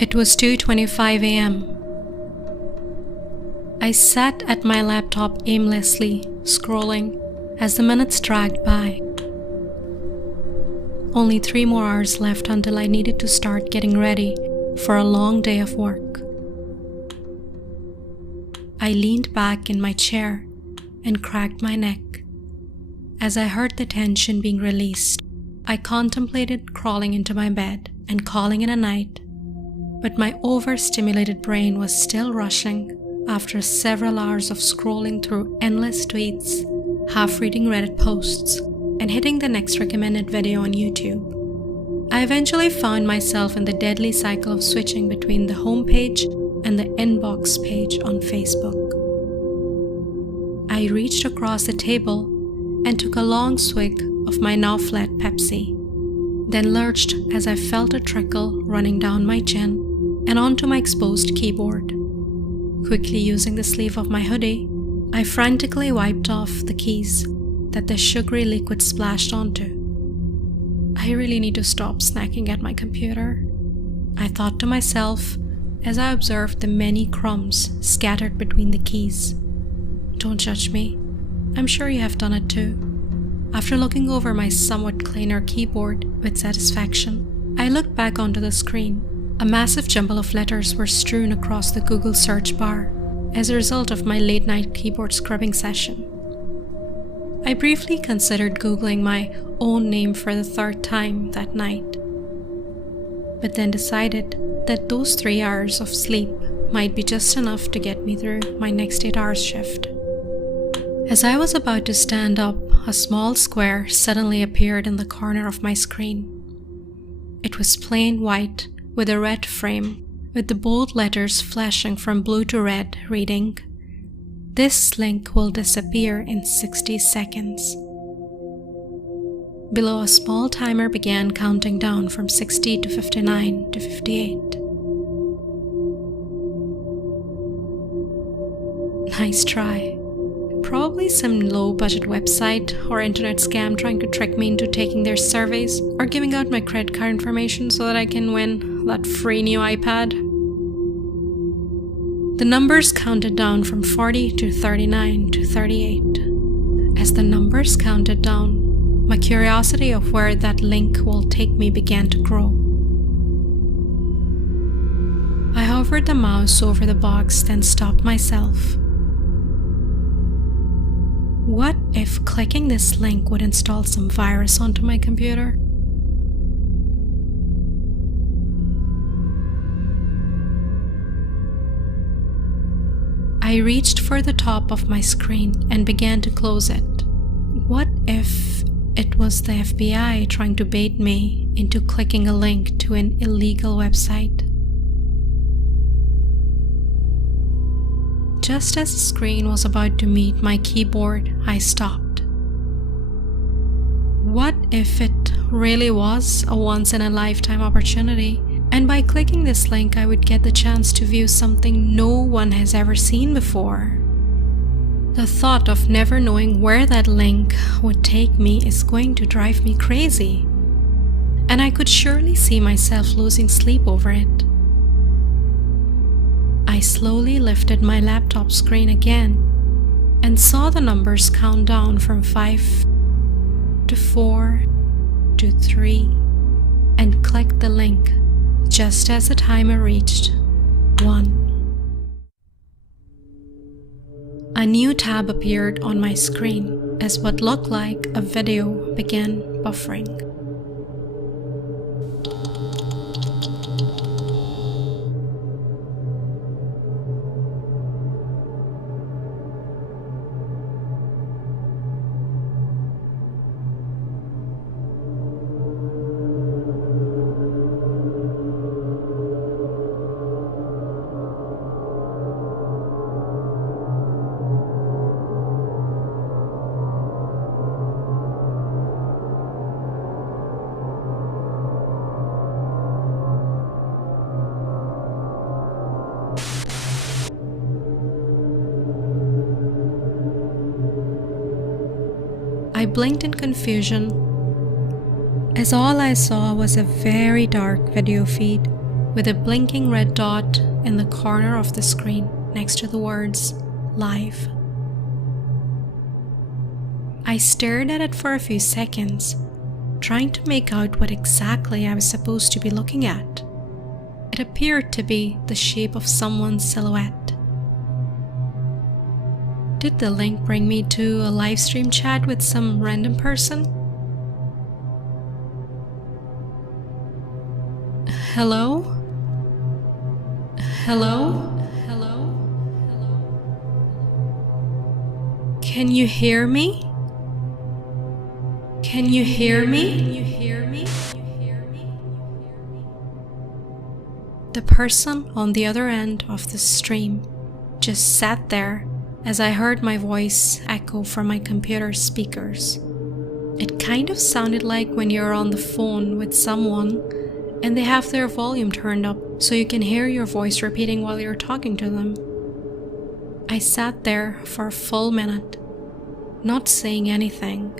It was 2:25 a.m. I sat at my laptop aimlessly, scrolling as the minutes dragged by. Only 3 more hours left until I needed to start getting ready for a long day of work. I leaned back in my chair and cracked my neck. As I heard the tension being released, I contemplated crawling into my bed and calling it a night, but my overstimulated brain was still rushing after several hours of scrolling through endless tweets, half-reading Reddit posts, and hitting the next recommended video on YouTube. I eventually found myself in the deadly cycle of switching between the homepage and the inbox page on Facebook. I reached across the table and took a long swig of my now flat Pepsi, then lurched as I felt a trickle running down my chin and onto my exposed keyboard. Quickly using the sleeve of my hoodie, I frantically wiped off the keys that the sugary liquid splashed onto. I really need to stop snacking at my computer, I thought to myself as I observed the many crumbs scattered between the keys. Don't judge me, I'm sure you have done it too. After looking over my somewhat cleaner keyboard with satisfaction, I looked back onto the screen. A massive jumble of letters were strewn across the Google search bar as a result of my late-night keyboard scrubbing session. I briefly considered Googling my own name for the 3rd time that night, but then decided that those 3 hours of sleep might be just enough to get me through my next 8-hour shift. As I was about to stand up, a small square suddenly appeared in the corner of my screen. It was plain white with a red frame, with the bold letters flashing from blue to red, reading, "This link will disappear in 60 seconds. Below, a small timer began counting down from 60 to 59 to 58. Nice try. Probably some low-budget website or internet scam trying to trick me into taking their surveys or giving out my credit card information so that I can win that free new iPad. The numbers counted down from 40 to 39 to 38. As the numbers counted down, my curiosity of where that link will take me began to grow. I hovered the mouse over the box, then stopped myself. What if clicking this link would install some virus onto my computer? I reached for the top of my screen and began to close it. What if it was the FBI trying to bait me into clicking a link to an illegal website? Just as the screen was about to meet my keyboard, I stopped. What if it really was a once-in-a-lifetime opportunity, and by clicking this link I would get the chance to view something no one has ever seen before? The thought of never knowing where that link would take me is going to drive me crazy, and I could surely see myself losing sleep over it. I slowly lifted my laptop screen again and saw the numbers count down from 5 to 4 to 3 and clicked the link just as the timer reached 1. A new tab appeared on my screen as what looked like a video began buffering. I blinked in confusion, as all I saw was a very dark video feed with a blinking red dot in the corner of the screen next to the words live. I stared at it for a few seconds, trying to make out what exactly I was supposed to be looking at. It appeared to be the shape of someone's silhouette. Did the link bring me to a live stream chat with some random person? Hello? Hello? Hello? Can you hear me? Can you hear me? Can you hear me? The person on the other end of the stream just sat there as I heard my voice echo from my computer speakers. It kind of sounded like when you're on the phone with someone and they have their volume turned up so you can hear your voice repeating while you're talking to them. I sat there for a full minute, not saying anything,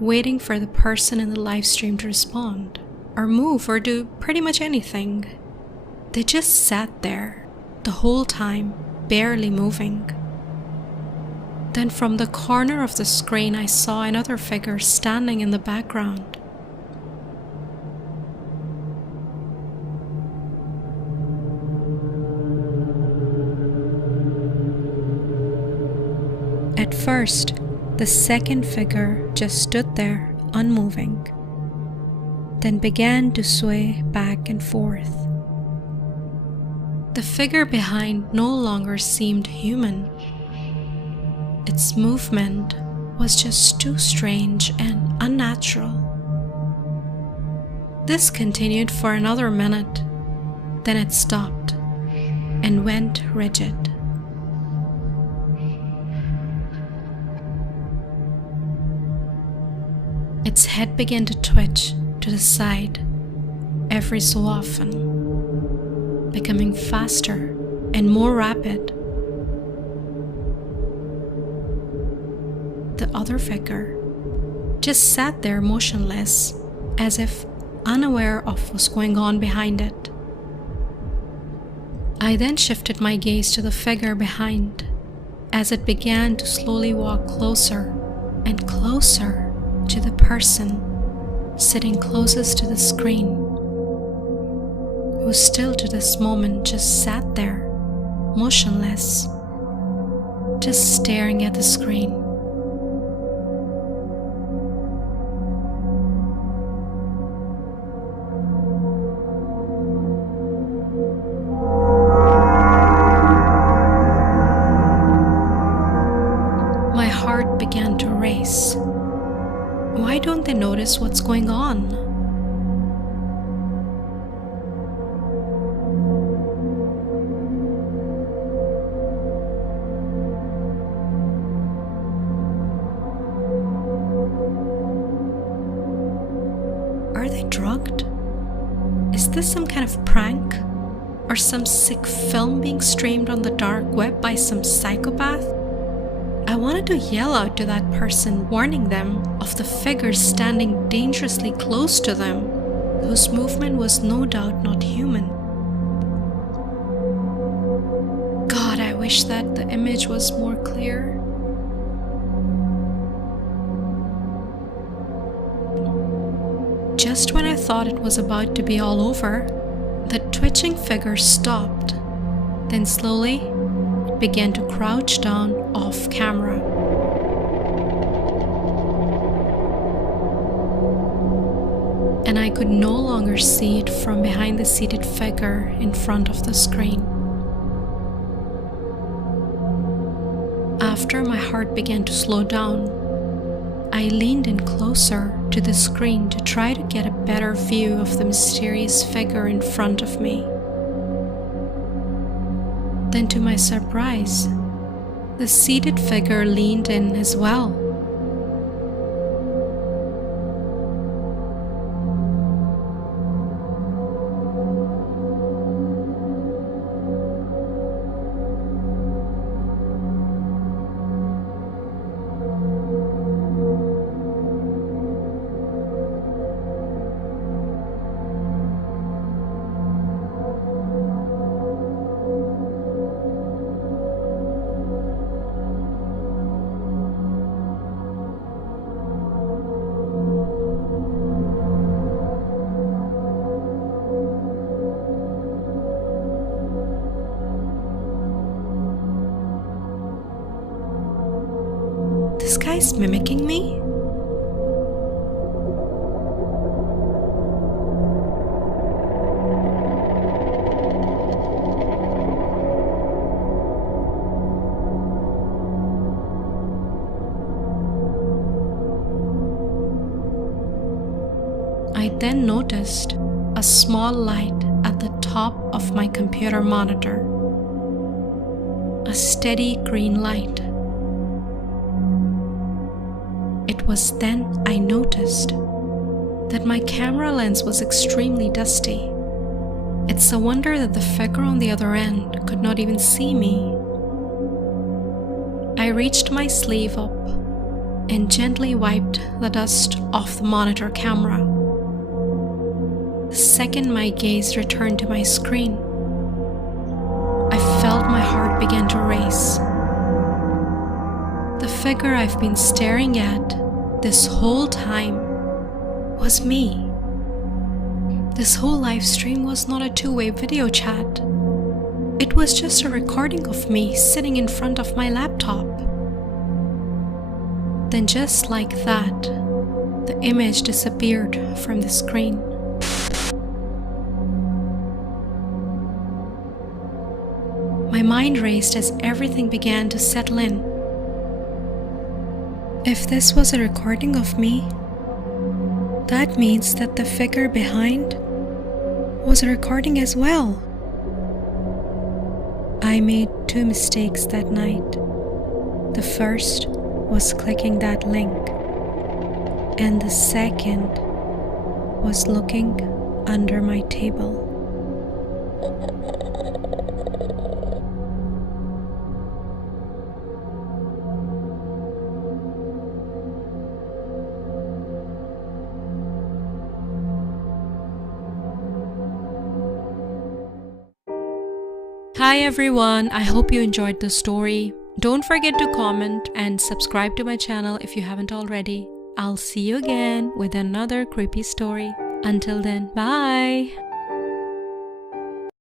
waiting for the person in the live stream to respond, or move, or do pretty much anything. They just sat there the whole time, barely moving. Then from the corner of the screen I saw another figure standing in the background. At first, the second figure just stood there, unmoving, then began to sway back and forth. The figure behind no longer seemed human. Its movement was just too strange and unnatural. This continued for another minute, then it stopped and went rigid. Its head began to twitch to the side every so often, becoming faster and more rapid. The other figure just sat there motionless, as if unaware of what was going on behind it. I then shifted my gaze to the figure behind as it began to slowly walk closer and closer to the person sitting closest to the screen, who still to this moment just sat there, motionless, just staring at the screen. My heart began to race. Why don't they notice what's going on? Are they drugged? Is this some kind of prank? Or some sick film being streamed on the dark web by some psychopath? I wanted to yell out to that person, warning them of the figure standing dangerously close to them, whose movement was no doubt not human. God, I wish that the image was more clear. Just when I thought it was about to be all over, the twitching figure stopped, then slowly it began to crouch down off camera. And I could no longer see it from behind the seated figure in front of the screen. After my heart began to slow down, I leaned in closer to the screen to try to get a better view of the mysterious figure in front of me. Then to my surprise, the seated figure leaned in as well. these guys mimicking me? I then noticed a small light at the top of my computer monitor. A steady green light. It was then I noticed that my camera lens was extremely dusty. It's a wonder that the figure on the other end could not even see me. I reached my sleeve up and gently wiped the dust off the monitor camera. The second my gaze returned to my screen, I felt my heart begin to race. The figure I've been staring at this whole time was me. This whole live stream was not a two-way video chat. It was just a recording of me sitting in front of my laptop. Then just like that, the image disappeared from the screen. My mind raced as everything began to settle in. If this was a recording of me, that means that the figure behind was a recording as well. I made two mistakes that night. The first was clicking that link, and the second was looking under my table. Hi everyone, I hope you enjoyed the story. Don't forget to comment and subscribe to my channel if you haven't already. I'll see you again with another creepy story. Until then, bye!